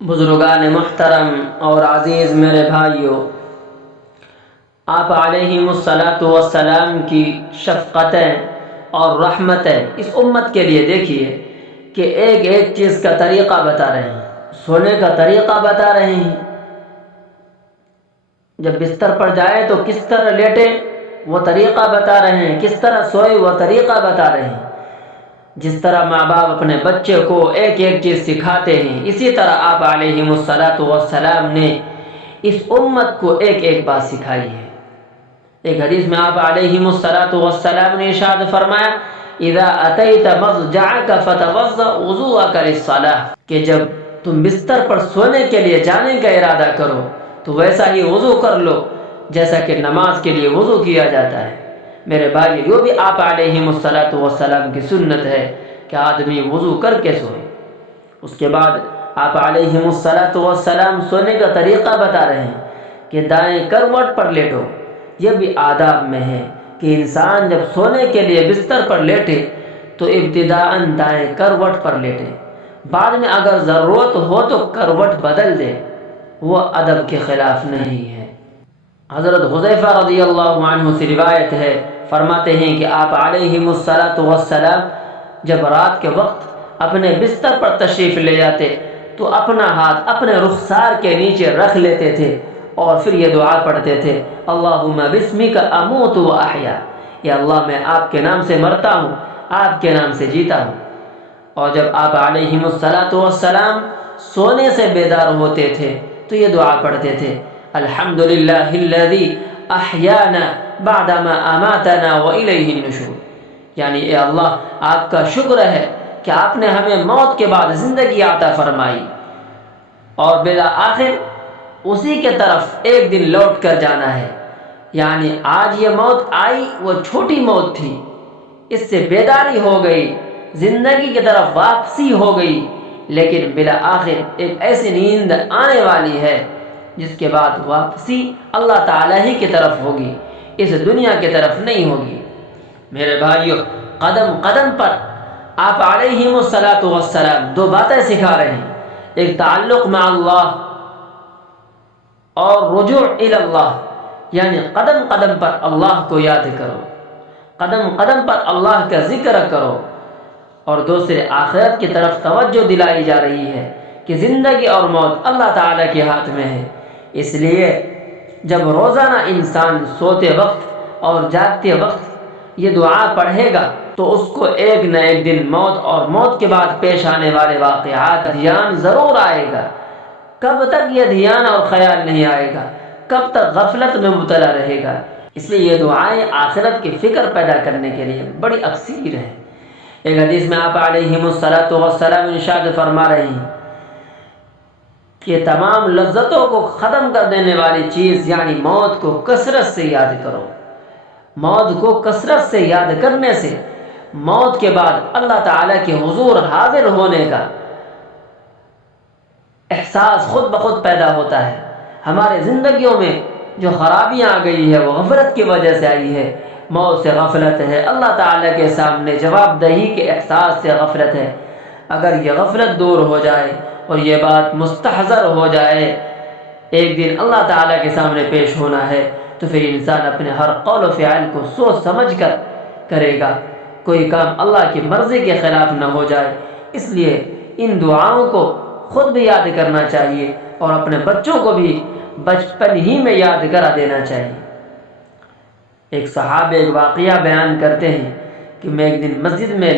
بزرگان محترم اور عزیز میرے بھائیوں، آپ علیہم الصلاۃ والسلام کی شفقتیں اور رحمتیں اس امت کے لیے دیکھیے کہ ایک ایک چیز کا طریقہ بتا رہے ہیں، سونے کا طریقہ بتا رہے ہیں، جب بستر پر جائے تو کس طرح لیٹے وہ طریقہ بتا رہے ہیں، کس طرح سوئے وہ طریقہ بتا رہے ہیں۔ جس طرح ماں باپ اپنے بچے کو ایک ایک چیز سکھاتے ہیں، اسی طرح آپ علیہم الصلاۃ والسلام نے اس امت کو ایک ایک بات سکھائی ہے۔ ایک حدیث میں آپ علیہم الصلاۃ والسلام نے ارشاد فرمایا، اذا اتیت مضجعک فتوضا وضوءک للصلاۃ، کہ جب تم بستر پر سونے کے لیے جانے کا ارادہ کرو تو ویسا ہی وضو کر لو جیسا کہ نماز کے لیے وضو کیا جاتا ہے۔ میرے بھائی، یہ بھی آپ علیہم الصلاۃ والسلام کی سنت ہے کہ آدمی وضو کر کے سوئے۔ اس کے بعد آپ علیہم الصلاۃ والسلام سونے کا طریقہ بتا رہے ہیں کہ دائیں کروٹ پر لیٹو۔ یہ بھی آداب میں ہے کہ انسان جب سونے کے لیے بستر پر لیٹے تو ابتداءً دائیں کروٹ پر لیٹے، بعد میں اگر ضرورت ہو تو کروٹ بدل دے، وہ ادب کے خلاف نہیں ہے۔ حضرت حذیفہ رضی اللہ عنہ سے روایت ہے، فرماتے ہیں کہ آپ علیہم الصلاۃ والسلام جب رات کے وقت اپنے بستر پر تشریف لے جاتے تو اپنا ہاتھ اپنے رخسار کے نیچے رکھ لیتے تھے اور پھر یہ دعا پڑھتے تھے، اللہم بسمک اموت و احیا، یا اللہ میں آپ کے نام سے مرتا ہوں، آپ کے نام سے جیتا ہوں۔ اور جب آپ علیہم الصلاۃ والسلام سونے سے بیدار ہوتے تھے تو یہ دعا پڑھتے تھے، الحمدللہ الذی احیانا بعدما اماتنا والیہ النشور، یعنی اے اللہ آپ کا شکر ہے کہ آپ نے ہمیں موت کے بعد زندگی عطا فرمائی اور بالآخر اسی کے طرف ایک دن لوٹ کر جانا ہے۔ یعنی آج یہ موت آئی وہ چھوٹی موت تھی، اس سے بیداری ہو گئی، زندگی کی طرف واپسی ہو گئی، لیکن بالآخر ایک ایسی نیند آنے والی ہے جس کے بعد واپسی اللہ تعالیٰ ہی کی طرف ہوگی، اس دنیا کی طرف نہیں ہوگی۔ میرے بھائیوں، قدم قدم پر آپ علیہم الصلاۃ والسلام دو باتیں سکھا رہے ہیں، ایک تعلق مع اللہ اور رجوع الی اللہ، یعنی قدم قدم پر اللہ کو یاد کرو، قدم قدم پر اللہ کا ذکر کرو، اور دوسرے آخرت کی طرف توجہ دلائی جا رہی ہے کہ زندگی اور موت اللہ تعالیٰ کے ہاتھ میں ہے۔ اس لیے جب روزانہ انسان سوتے وقت اور جاگتے وقت یہ دعا پڑھے گا تو اس کو ایک نہ ایک دن موت اور موت کے بعد پیش آنے والے واقعات دھیان ضرور آئے گا۔ کب تک یہ دھیان اور خیال نہیں آئے گا؟ کب تک غفلت میں مبتلا رہے گا؟ اس لیے یہ دعائیں آخرت کی فکر پیدا کرنے کے لیے بڑی اکثیر ہیں۔ ایک حدیث میں آپ علیہم الصلاۃ والسلام ارشاد فرما رہے ہیں کہ تمام لذتوں کو ختم کر دینے والی چیز یعنی موت کو کثرت سے یاد کرو۔ موت کو کثرت سے یاد کرنے سے موت کے بعد اللہ تعالیٰ کے حضور حاضر ہونے کا احساس خود بخود پیدا ہوتا ہے۔ ہمارے زندگیوں میں جو خرابیاں آ گئی ہے وہ غفلت کی وجہ سے آئی ہے، موت سے غفلت ہے، اللہ تعالیٰ کے سامنے جواب دہی کے احساس سے غفلت ہے۔ اگر یہ غفلت دور ہو جائے اور یہ بات مستحضر ہو جائے ایک دن اللہ تعالیٰ کے سامنے پیش ہونا ہے تو پھر انسان اپنے ہر قول و فعل کو سوچ سمجھ کر کرے گا، کوئی کام اللہ کی مرضی کے خلاف نہ ہو جائے۔ اس لیے ان دعاؤں کو خود بھی یاد کرنا چاہیے اور اپنے بچوں کو بھی بچپن ہی میں یاد کرا دینا چاہیے۔ ایک صحابہ ایک واقعہ بیان کرتے ہیں کہ میں ایک دن مسجد میں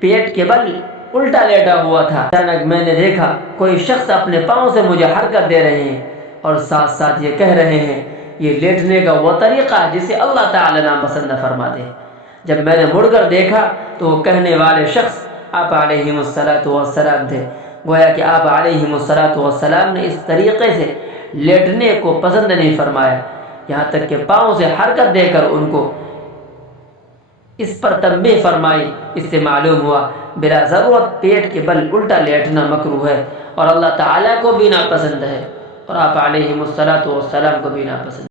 پیٹ کے بل الٹا لیٹا ہوا تھا، اچانک میں نے دیکھا کوئی شخص اپنے پاؤں سے مجھے حرکت دے رہے ہیں اور ساتھ ساتھ یہ کہہ رہے ہیں، یہ لیٹنے کا وہ طریقہ ہے جسے اللہ تعالیٰ ناپسند فرماتے ہیں۔ جب میں نے مڑ کر دیکھا تو وہ کہنے والے شخص آپ علیہم الصلاۃ والسلام تھے۔ گویا کہ آپ علیہم الصلاۃ والسلام نے اس طریقے سے لیٹنے کو پسند نہیں فرمایا، یہاں تک کہ پاؤں سے حرکت دے کر ان کو اس پر تنبیہ فرمائی۔ اس سے معلوم ہوا بلا ضرورت پیٹ کے بل الٹا لیٹنا مکروہ ہے اور اللہ تعالیٰ کو بھی ناپسند ہے اور آپ علیہم الصلاۃ والسلام کو بھی ناپسند ہے۔